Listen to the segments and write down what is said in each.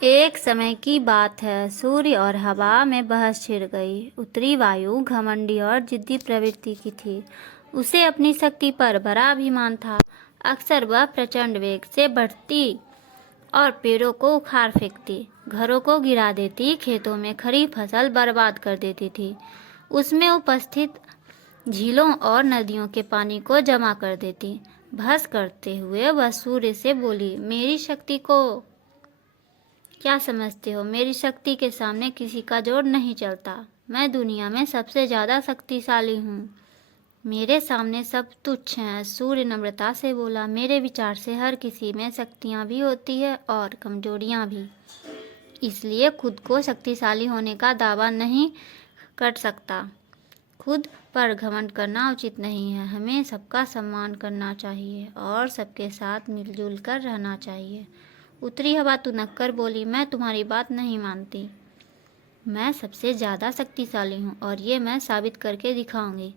एक समय की बात है, सूर्य और हवा में बहस छिड़ गई। उत्तरी वायु घमंडी और जिद्दी प्रवृत्ति की थी। उसे अपनी शक्ति पर बड़ा अभिमान था। अक्सर वह प्रचंड वेग से बढ़ती और पेड़ों को उखाड़ फेंकती, घरों को गिरा देती, खेतों में खड़ी फसल बर्बाद कर देती थी। उसमें उपस्थित झीलों और नदियों के पानी को जमा कर देती। बहस करते हुए वह सूर्य से बोली, मेरी शक्ति को क्या समझते हो? मेरी शक्ति के सामने किसी का जोर नहीं चलता। मैं दुनिया में सबसे ज़्यादा शक्तिशाली हूँ। मेरे सामने सब तुच्छ हैं। सूर्य नम्रता से बोला, मेरे विचार से हर किसी में शक्तियाँ भी होती है और कमजोरियाँ भी। इसलिए खुद को शक्तिशाली होने का दावा नहीं कर सकता। खुद पर घमंड करना उचित नहीं है। हमें सबका सम्मान करना चाहिए और सबके साथ मिलजुल कर रहना चाहिए। उत्तरी हवा तुनक कर बोली, मैं तुम्हारी बात नहीं मानती। मैं सबसे ज़्यादा शक्तिशाली हूँ और ये मैं साबित करके दिखाऊंगी।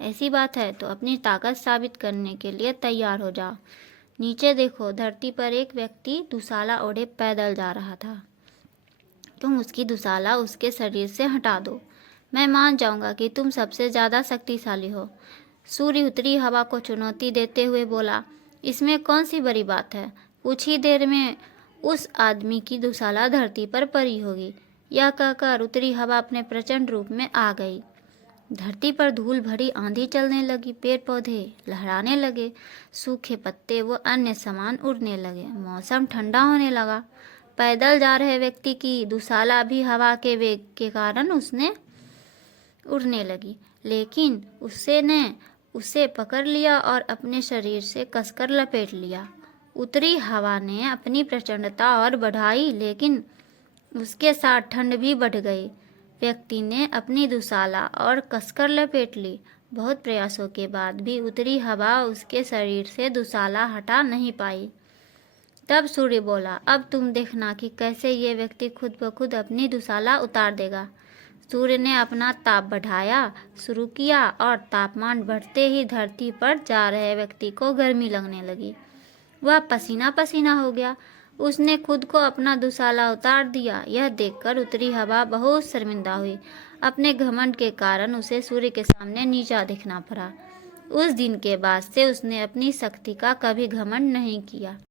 ऐसी बात है तो अपनी ताकत साबित करने के लिए तैयार हो जाओ। नीचे देखो, धरती पर एक व्यक्ति दुशाला ओढ़े पैदल जा रहा था। तुम उसकी दुशाला उसके शरीर से हटा दो। मैं मान जाऊंगा कि तुम सबसे ज़्यादा शक्तिशाली हो। सूर्य उत्तरी हवा को चुनौती देते हुए बोला, इसमें कौन सी बड़ी बात है? कुछ ही देर में उस आदमी की दुशाला धरती पर पड़ी होगी। यह कहकर उत्तरी हवा अपने प्रचंड रूप में आ गई। धरती पर धूल भरी आंधी चलने लगी, पेड़ पौधे लहराने लगे, सूखे पत्ते व अन्य सामान उड़ने लगे, मौसम ठंडा होने लगा। पैदल जा रहे व्यक्ति की दुशाला भी हवा के वेग के कारण उसने उड़ने लगी, लेकिन उसे पकड़ लिया और अपने शरीर से कसकर लपेट लिया। उत्तरी हवा ने अपनी प्रचंडता और बढ़ाई, लेकिन उसके साथ ठंड भी बढ़ गई। व्यक्ति ने अपनी दुशाला और कसकर लपेट ली। बहुत प्रयासों के बाद भी उत्तरी हवा उसके शरीर से दुशाला हटा नहीं पाई। तब सूर्य बोला, अब तुम देखना कि कैसे ये व्यक्ति खुद ब खुद अपनी दुशाला उतार देगा। सूर्य ने अपना ताप बढ़ाया शुरू किया और तापमान बढ़ते ही धरती पर जा रहे व्यक्ति को गर्मी लगने लगी। वह पसीना पसीना हो गया। उसने खुद को अपना दुशाला उतार दिया। यह देखकर उत्तरी हवा बहुत शर्मिंदा हुई। अपने घमंड के कारण उसे सूर्य के सामने नीचा दिखना पड़ा। उस दिन के बाद से उसने अपनी शक्ति का कभी घमंड नहीं किया।